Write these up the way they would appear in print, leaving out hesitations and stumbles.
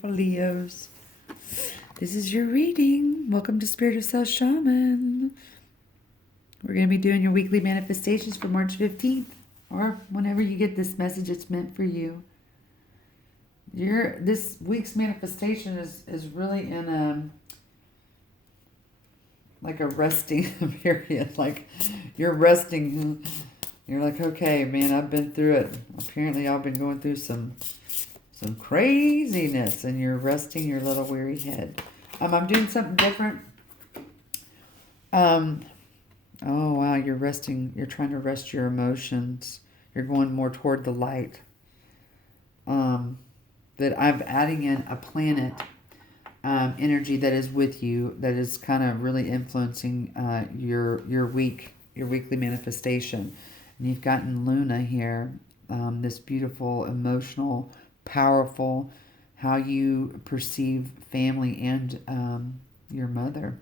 For Leos, this is your reading. Welcome to Spirit of Self Shaman. We're going to be doing your weekly manifestations for March 15th, or whenever you get this message, it's meant for you. This week's manifestation is really in a resting period. Like you're resting. You're like, okay, man, I've been through it. Apparently, I've been going through some craziness, and you're resting your little weary head. I'm doing something different. Oh wow, you're resting. You're trying to rest your emotions. You're going more toward the light. That I'm adding in a planet energy that is with you, that is kind of really influencing your weekly manifestation. And you've gotten Luna here, this beautiful, emotional, powerful, how you perceive family and your mother.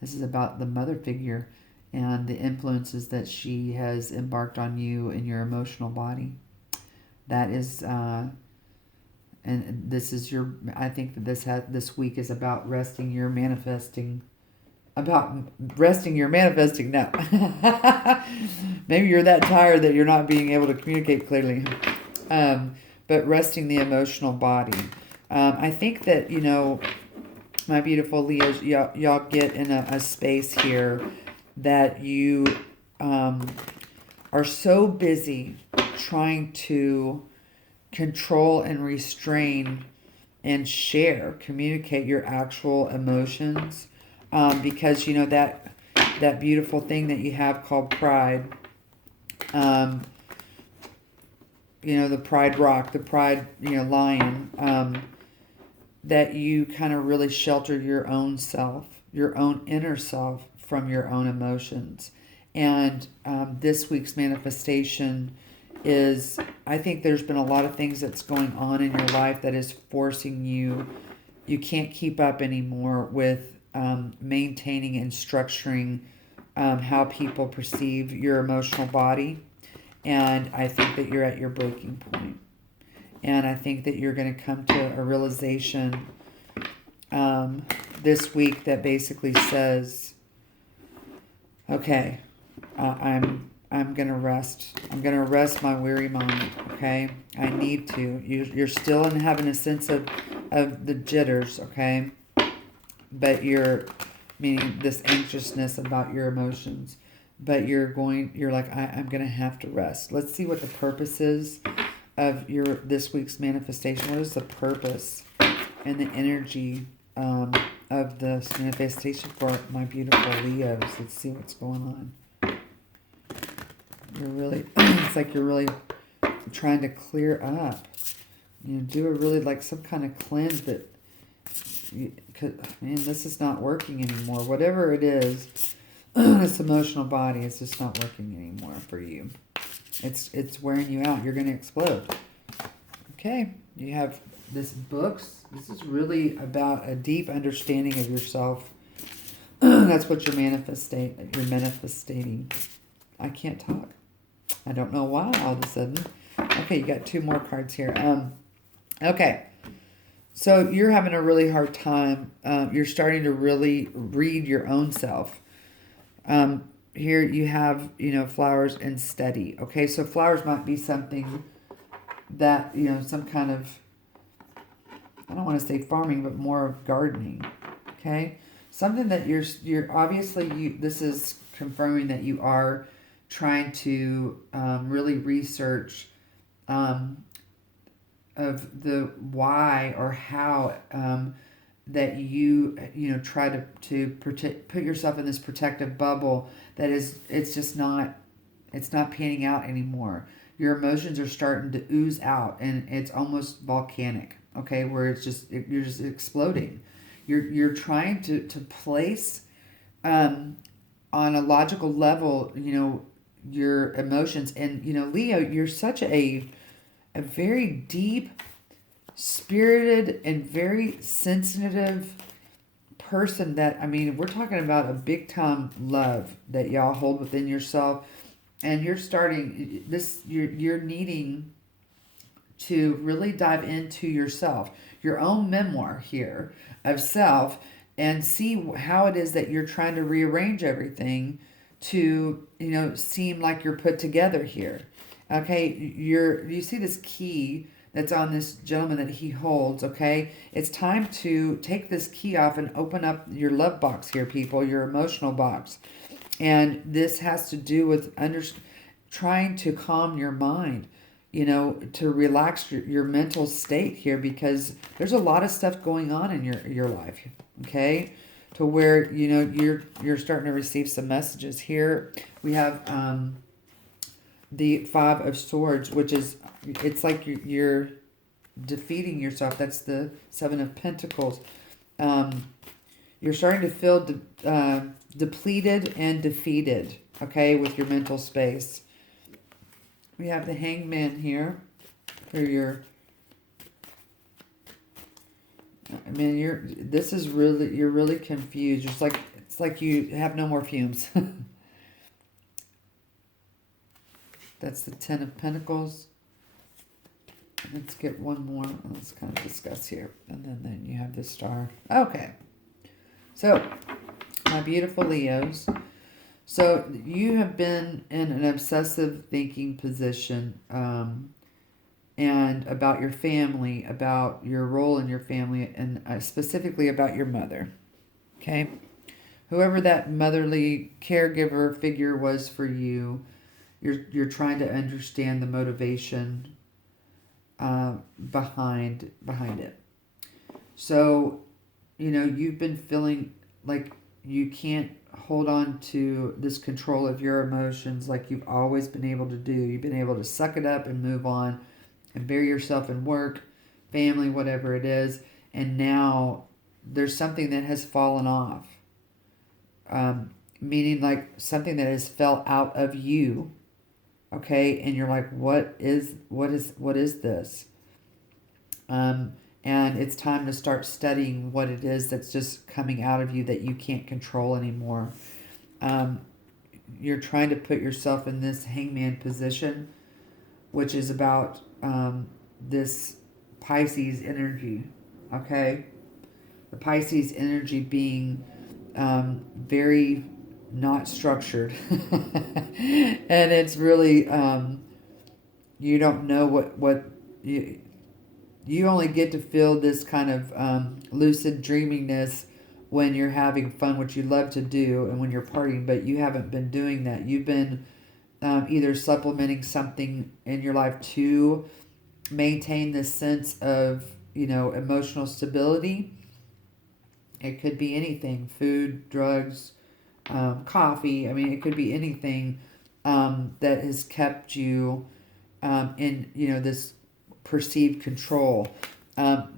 This is about the mother figure and the influences that she has embarked on you in your emotional body. That is, and this is your. I think that this week is about resting your manifesting. About resting your manifesting. No, maybe you're that tired that you're not being able to communicate clearly. But resting the emotional body. I think that, my beautiful Leos, y'all get in a space here that you are so busy trying to control and restrain and communicate your actual emotions, because that beautiful thing that you have called pride. The pride rock, the pride, lion, that you kind of really shelter your own self, your own inner self from your own emotions. And this week's manifestation is, I think there's been a lot of things that's going on in your life that is forcing you can't keep up anymore with maintaining and structuring how people perceive your emotional body. And I think that you're at your breaking point. And I think that you're going to come to a realization this week that basically says, okay, I'm going to rest. I'm going to rest my weary mind, okay? I need to. You're still having a sense of the jitters, okay? But meaning this anxiousness about your emotions. But you're like, I'm going to have to rest. Let's see what the purpose is of this week's manifestation. What is the purpose and the energy of this manifestation for my beautiful Leos? Let's see what's going on. It's like you're really trying to clear up. Do a really like some kind of cleanse that, this is not working anymore. Whatever it is. This emotional body is just not working anymore for you. It's wearing you out. You're going to explode. Okay, you have this books. This is really about a deep understanding of yourself. That's what you're manifesting. You're manifesting. I can't talk. I don't know why all of a sudden. Okay, you got 2 more cards here. Okay. So you're having a really hard time. You're starting to really read your own self. Here you have, flowers and steady. Okay, so flowers might be something that, some kind of, I don't want to say farming, but more of gardening. Okay, something that you're obviously, this is confirming that you are trying to really research of the why or how that you try to put yourself in this protective bubble that it's not panning out anymore. Your emotions are starting to ooze out, and it's almost volcanic, okay, where you're just exploding. You're trying to place on a logical level, your emotions. And Leo, you're such a very deep, spirited, and very sensitive person that, we're talking about a big time love that y'all hold within yourself. And you're needing to really dive into yourself. your own memoir here of self and see how it is that you're trying to rearrange everything to, seem like you're put together here. Okay, you see this key that's on this gentleman that he holds, okay? It's time to take this key off and open up your love box here, people, your emotional box. And this has to do with trying to calm your mind, to relax your mental state here, because there's a lot of stuff going on in your life, okay? To where, you're starting to receive some messages here. We have the Five of Swords, which is, it's like you're defeating yourself. That's the Seven of Pentacles. You're starting to feel depleted and defeated, okay, with your mental space. We have the Hangman here. You're really confused. It's like you have no more fumes. That's the Ten of Pentacles. Let's get one more. Let's kind of discuss here. And then you have the Star. Okay. So, my beautiful Leos. So, you have been in an obsessive thinking position and about your family, about your role in your family, and specifically about your mother. Okay? Whoever that motherly caregiver figure was for you, you're trying to understand the motivation behind it. So, you've been feeling like you can't hold on to this control of your emotions like you've always been able to do. You've been able to suck it up and move on and bury yourself in work, family, whatever it is. And now there's something that has fallen off. Meaning like something that has fell out of you. Okay, and you're like, what is this? And it's time to start studying what it is that's just coming out of you that you can't control anymore. You're trying to put yourself in this hangman position, which is about this Pisces energy, okay? The Pisces energy being very not structured. And it's really, you don't know what you only get to feel this kind of lucid dreaminess when you're having fun, which you love to do, and when you're partying, but you haven't been doing that. You've been either supplementing something in your life to maintain this sense of, emotional stability. It could be anything, food, drugs, coffee. I mean, it could be anything that has kept you in, this perceived control.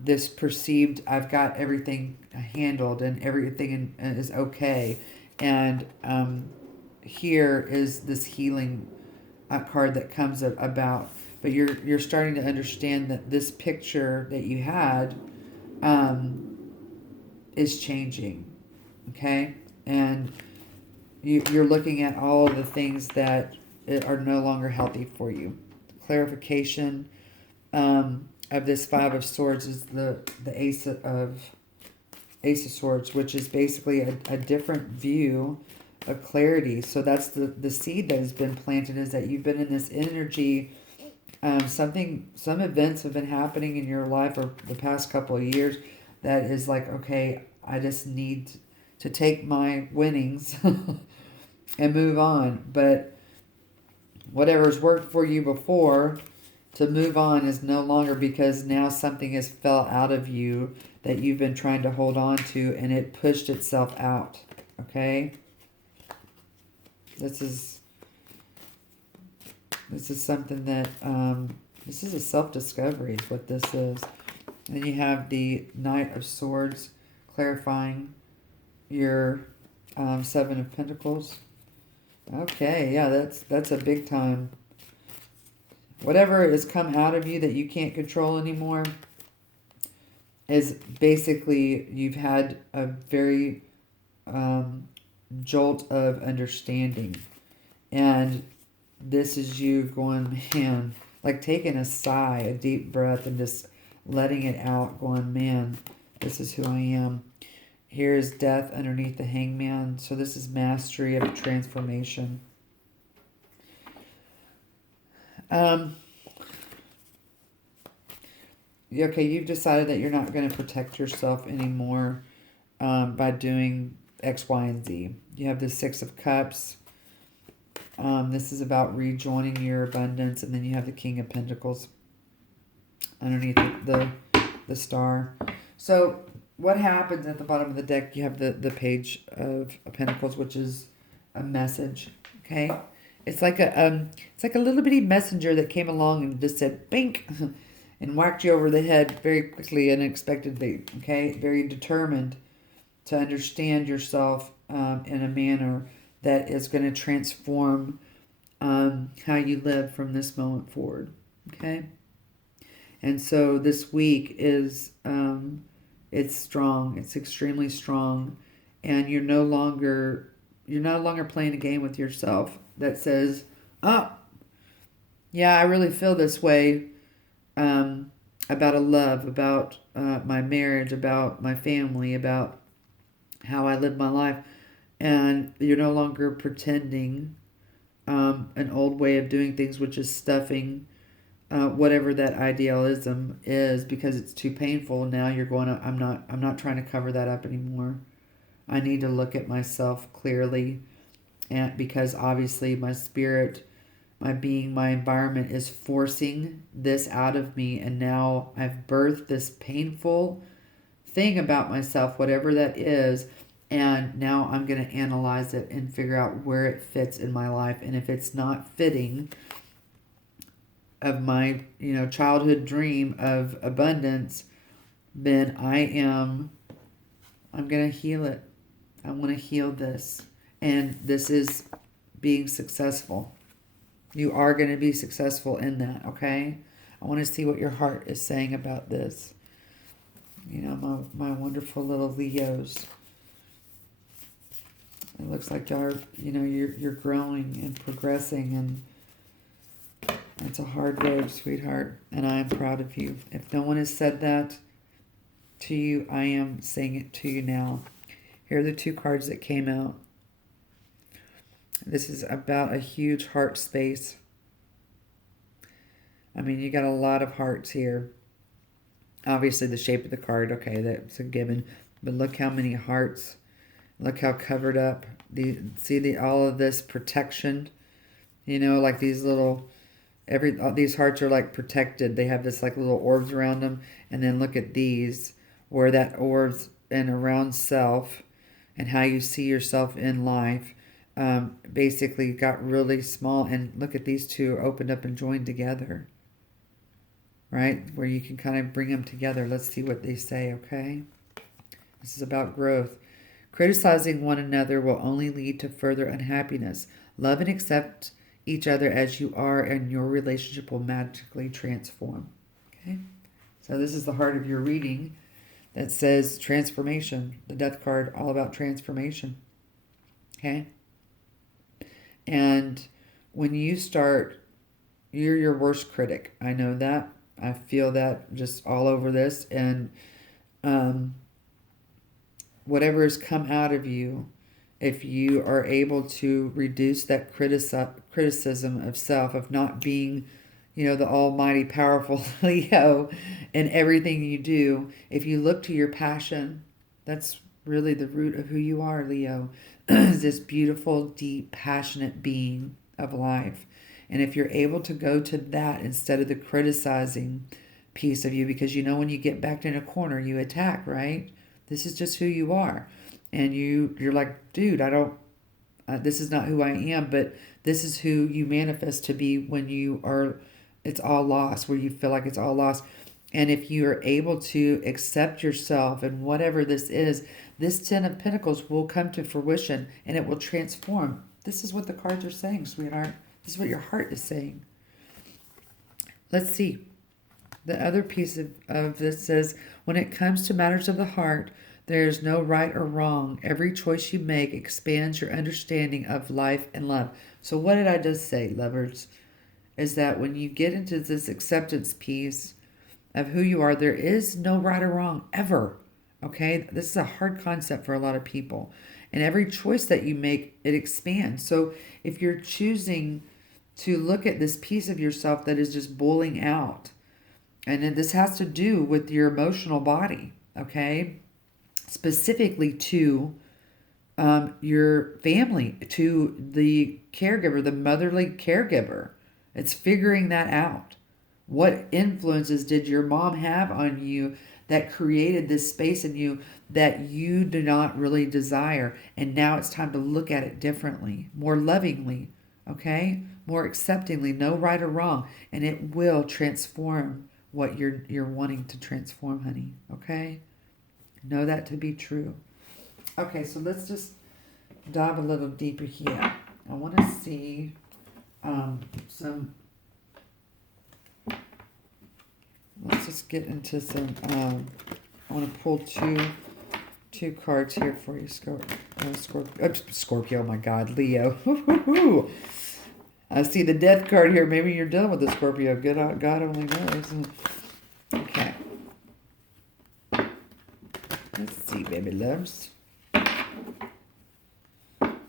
This perceived, I've got everything handled and everything is okay. And here is this healing card that comes about. But you're starting to understand that this picture that you had is changing. Okay? And you're looking at all of the things that are no longer healthy for you. Clarification of this Five of Swords is the Ace of Swords, which is basically a different view of clarity. So that's the seed that has been planted, is that you've been in this energy. Some events have been happening in your life for the past couple of years that is like, okay, I just need to take my winnings and move on. But whatever's worked for you before, to move on is no longer, because now something has fell out of you that you've been trying to hold on to, and it pushed itself out. Okay? This is something that, this is a self-discovery is what this is. And then you have the Knight of Swords clarifying your Seven of Pentacles. Okay, yeah, that's a big time. Whatever has come out of you that you can't control anymore is basically you've had a very jolt of understanding. And this is you going, man, like taking a sigh, a deep breath, and just letting it out, going, man, this is who I am. Here is death underneath the hangman. So this is mastery of transformation. Okay, you've decided that you're not going to protect yourself anymore by doing X, Y, and Z. You have the Six of Cups. This is about rejoining your abundance. And then you have the King of Pentacles underneath the star. So what happens at the bottom of the deck? You have the Page of Pentacles, which is a message. Okay, it's like a little bitty messenger that came along and just said bink and whacked you over the head very quickly and unexpectedly. Okay, very determined to understand yourself in a manner that is going to transform how you live from this moment forward. Okay, and so this week is it's strong. It's extremely strong, and you're no longer playing a game with yourself that says, "Oh, yeah, I really feel this way about a love, about my marriage, about my family, about how I live my life," and you're no longer pretending an old way of doing things, which is stuffing whatever that idealism is because it's too painful. Now you're going, I'm not trying to cover that up anymore. I need to look at myself clearly, and because obviously my spirit, my being, my environment is forcing this out of me, and now I've birthed this painful thing about myself, whatever that is, and now I'm going to analyze it and figure out where it fits in my life. And if it's not fitting of my, childhood dream of abundance, then I'm going to heal it. I want to heal this. And this is being successful. You are going to be successful in that, okay? I want to see what your heart is saying about this. My wonderful little Leos. It looks like you're growing and progressing, and it's a hard road, sweetheart, and I am proud of you. If no one has said that to you, I am saying it to you now. Here are the two cards that came out. This is about a huge heart space. I mean, you got a lot of hearts here. Obviously, the shape of the card, okay, that's a given. But look how many hearts. Look how covered up. See all of this protection. Like these little... these hearts are like protected. They have this like little orbs around them. And then look at these, where that orbs and around self and how you see yourself in life basically got really small. And look at these two opened up and joined together. Right? Where you can kind of bring them together. Let's see what they say, okay? This is about growth. Criticizing one another will only lead to further unhappiness. Love and accept each other as you are, and your relationship will magically transform. Okay? So this is the heart of your reading that says transformation. The Death card, all about transformation. Okay? And when you start, you're your worst critic. I know that. I feel that just all over this. And whatever has come out of you, if you are able to reduce that criticism of self, of not being, the almighty powerful Leo in everything you do, if you look to your passion, that's really the root of who you are, Leo, is this beautiful, deep, passionate being of life. And if you're able to go to that instead of the criticizing piece of you, because when you get backed in a corner, you attack, right? This is just who you are. And you're like, dude, I don't, this is not who I am, but this is who you manifest to be when it's all lost, where you feel like it's all lost. And if you are able to accept yourself and whatever this is, this Ten of Pentacles will come to fruition and it will transform. This is what the cards are saying, sweetheart. This is what your heart is saying. Let's see. The other piece of this says, when it comes to matters of the heart, there is no right or wrong. Every choice you make expands your understanding of life and love. So what did I just say, lovers? Is that when you get into this acceptance piece, of who you are. There is no right or wrong ever. Okay? This is a hard concept for a lot of people. And every choice that you make, it expands. So if you're choosing to look at this piece of yourself that is just bullying out, and this has to do with your emotional body, okay? Specifically to your family, to the caregiver, the motherly caregiver. It's figuring that out. What influences did your mom have on you that created this space in you that you do not really desire? And now it's time to look at it differently, more lovingly, okay? More acceptingly, no right or wrong. And it will transform what you're wanting to transform, honey, okay? Know that to be true. Okay, so let's just dive a little deeper here. I want to see some. Let's just get into some. I want to pull two cards here for you, Scorpio. Oh my God, Leo. I see the death card here. Maybe you're dealing with the Scorpio. God only knows. Okay. Let's see, baby loves.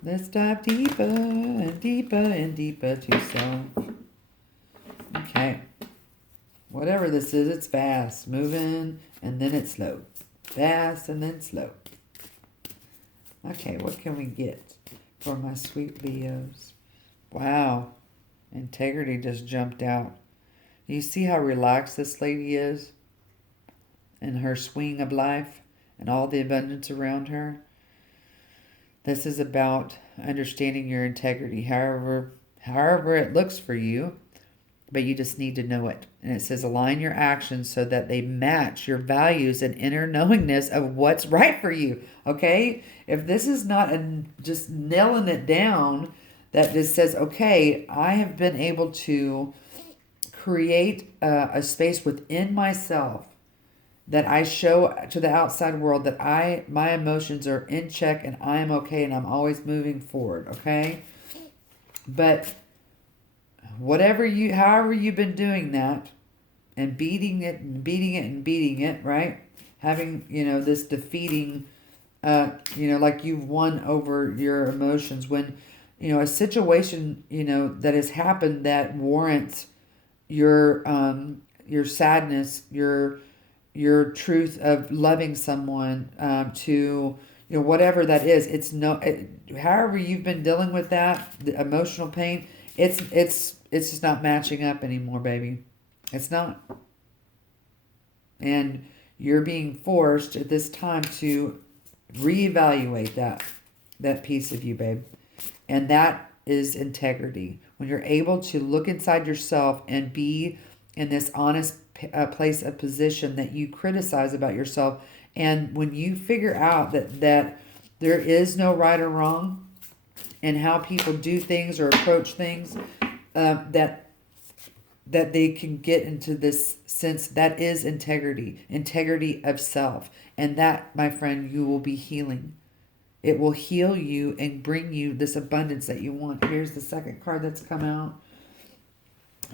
Let's dive deeper and deeper and deeper to self. Okay. Whatever this is, it's fast, moving, and then it's slow. Fast and then slow. Okay, what can we get for my sweet Leos? Wow. Integrity just jumped out. Do you see how relaxed this lady is? In her swing of life and all the abundance around her? This is about understanding your integrity, however it looks for you, but you just need to know it. And it says align your actions so that they match your values and inner knowingness of what's right for you. Okay? If this is not just nailing it down, that just says, okay, I have been able to create a space within myself that I show to the outside world that my emotions are in check and I am okay and I'm always moving forward, okay? But however you've been doing that and beating it, right? Having, this defeating, like you've won over your emotions when, a situation, that has happened that warrants your sadness, your truth of loving someone, to whatever that is. However you've been dealing with that, the emotional pain, it's just not matching up anymore, baby. It's not. And you're being forced at this time to reevaluate that piece of you, babe. And that is integrity. When you're able to look inside yourself and be in this honest place of position that you criticize about yourself, and when you figure out that there is no right or wrong and how people do things or approach things, that they can get into this sense, that is integrity of self. And that, my friend, you will be healing. It will heal you and bring you this abundance that you want. Here's the second card that's come out.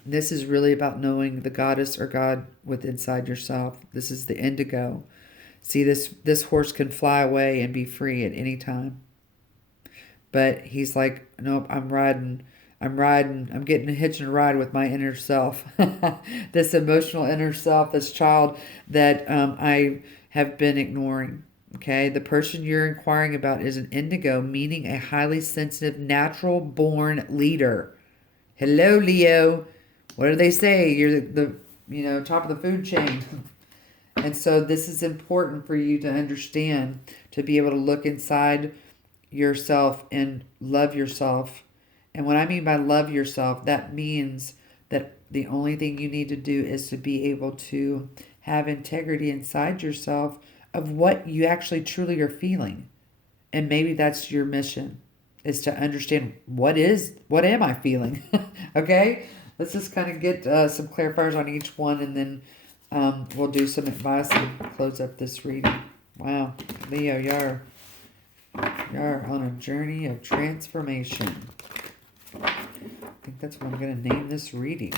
This is really about knowing the goddess or God within inside yourself. This is the indigo. See, this horse can fly away and be free at any time. But he's like, nope, I'm getting a hitch and ride with my inner self. This emotional inner self, this child that I have been ignoring. Okay, the person you're inquiring about is an indigo, meaning a highly sensitive, natural-born leader. Hello, Leo. What do they say? You're the top of the food chain. And so this is important for you to understand, to be able to look inside yourself and love yourself. And what I mean by love yourself, that means that the only thing you need to do is to be able to have integrity inside yourself of what you actually truly are feeling. And maybe that's your mission, is to understand what am I feeling? Okay? Let's just kind of get some clarifiers on each one, and then we'll do some advice and close up this reading. Wow. Leo, you're on a journey of transformation. I think that's what I'm going to name this reading.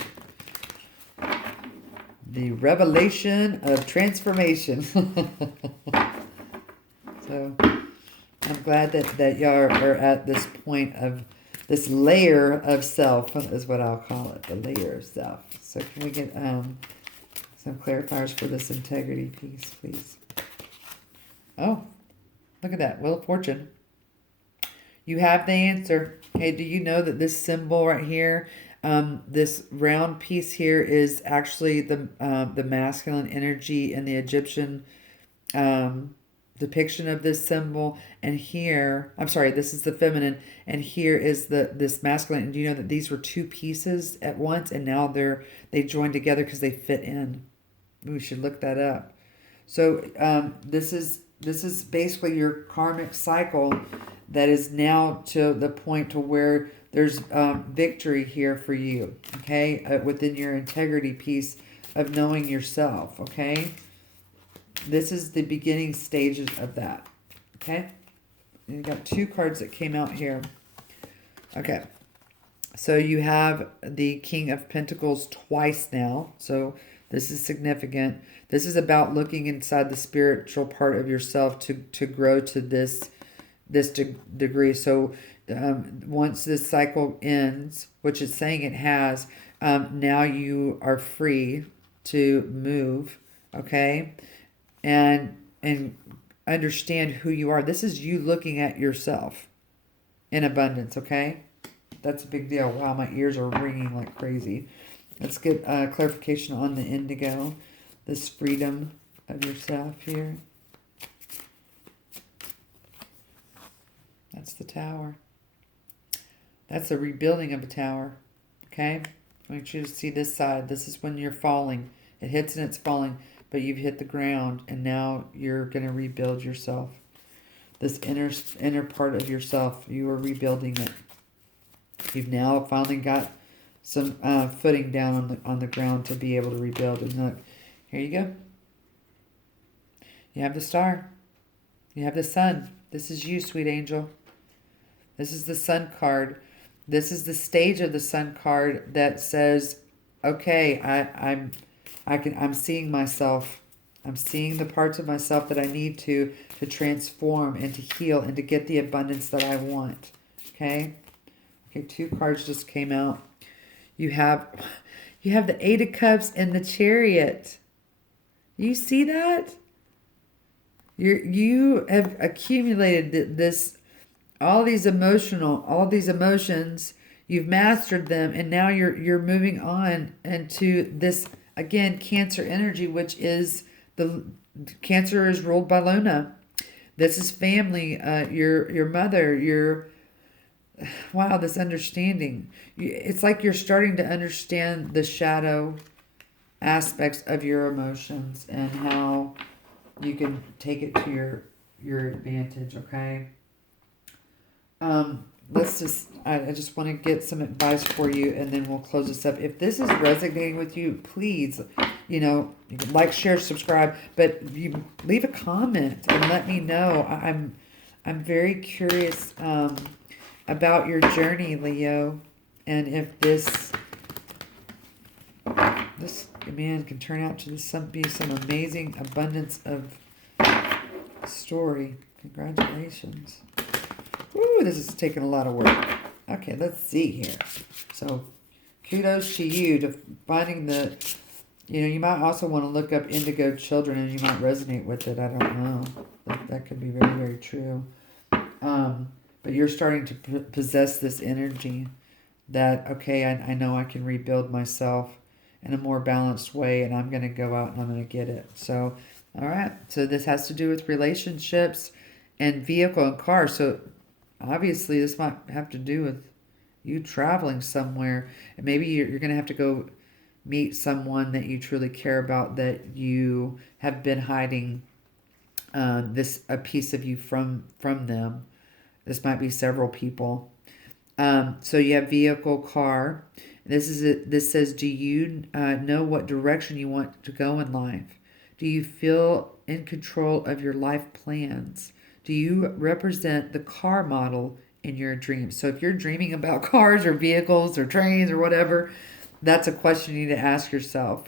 the revelation of transformation. So I'm glad that y'all are at this point of this layer of self, is what I'll call it, the layer of self. So can we get some clarifiers for this integrity piece, please? Oh, look at that, Wheel of Fortune. You have the answer. Okay, do you know that this symbol right here, this round piece here, is actually the masculine energy in the Egyptian depiction of this symbol? And here, I'm sorry, this is the feminine, and here is this masculine. And do you know that these were two pieces at once, and now they join together because they fit in? We should look that up. So this is basically your karmic cycle that is now to the point to where there's victory here for you, okay, within your integrity piece of knowing yourself, okay? This is the beginning stages of that, okay? And you got two cards that came out here. Okay, so you have the King of Pentacles twice now, so this is significant. This is about looking inside the spiritual part of yourself to grow to this degree. So once this cycle ends, which it's saying it has, now you are free to move, okay, and understand who you are. This is you looking at yourself in abundance, okay? That's a big deal. Wow, my ears are ringing like crazy. Let's get clarification on the indigo, this freedom of yourself here. That's the tower. That's a rebuilding of a tower, okay? I want you to see this side. This is when you're falling. It hits and it's falling, but you've hit the ground, and now you're going to rebuild yourself. This inner part of yourself, you are rebuilding it. You've now finally got some footing down on the ground to be able to rebuild. And look, here you go. You have the star. You have the sun. This is you, sweet angel. This is the sun card. This is the stage of the sun card that says, okay, I'm seeing myself. I'm seeing the parts of myself that I need to transform and to heal and to get the abundance that I want. Okay? Okay, two cards just came out. You have the Eight of Cups and the Chariot. You see that? You have accumulated all these emotions. You've mastered them, and now you're moving on into this, again, Cancer energy, which is Cancer is ruled by Luna. This is family, your mother, wow, this understanding. It's like you're starting to understand the shadow aspects of your emotions and how you can take it to your advantage, okay? I just want to get some advice for you, and then we'll close this up. If this is resonating with you, please, you can like, share, subscribe, but you leave a comment and let me know. I'm very curious about your journey, Leo, and if this man can turn out to be some amazing abundance of story. Congratulations. Ooh, this is taking a lot of work. Okay, let's see here. So, kudos to you to finding you might also want to look up indigo children, and you might resonate with it. I don't know. That could be very, very true. But you're starting to possess this energy that, okay, I know I can rebuild myself in a more balanced way, and I'm going to go out and I'm going to get it. So, all right. So this has to do with relationships and vehicle and car. So obviously this might have to do with you traveling somewhere, and maybe you're going to have to go meet someone that you truly care about, that you have been hiding a piece of you from them. This might be several people. So you have vehicle, car. This says, do you know what direction you want to go in life? Do you feel in control of your life plans? Do you represent the car model in your dreams? So if you're dreaming about cars or vehicles or trains or whatever, that's a question you need to ask yourself.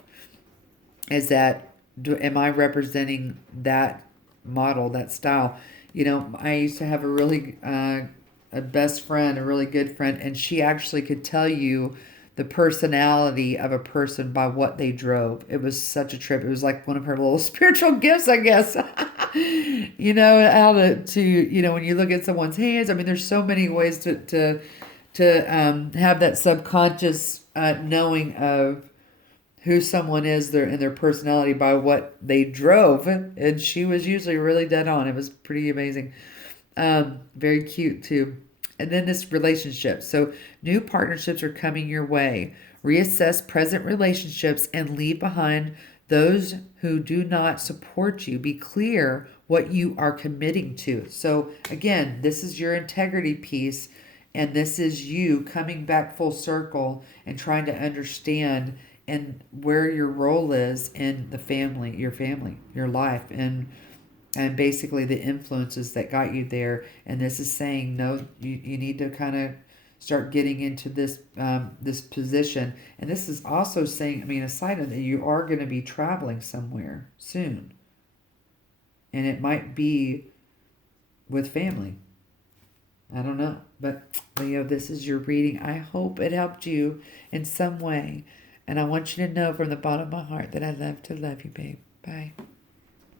is that, am I representing that model, that style? You know, I used to have a really a best friend, a really good friend, and she actually could tell you the personality of a person by what they drove. It was such a trip. It was like one of her little spiritual gifts, I guess. You know, how to you know, when you look at someone's hands, I mean, there's so many ways to have that subconscious knowing of who someone is, their and their personality by what they drove, and she was usually really dead on. It was pretty amazing. Very cute too. And then this relationship. So new partnerships are coming your way. Reassess present relationships and leave behind those who do not support you. Be clear what you are committing to. So again, this is your integrity piece, and this is you coming back full circle and trying to understand and where your role is in the family, your life, and basically the influences that got you there. And this is saying, no, you need to kind of start getting into this position. And this is also saying, I mean, aside of that, you are going to be traveling somewhere soon, and it might be with family. I don't know, but Leo, this is your reading. I hope it helped you in some way, and I want you to know from the bottom of my heart that I love to love you, babe. Bye.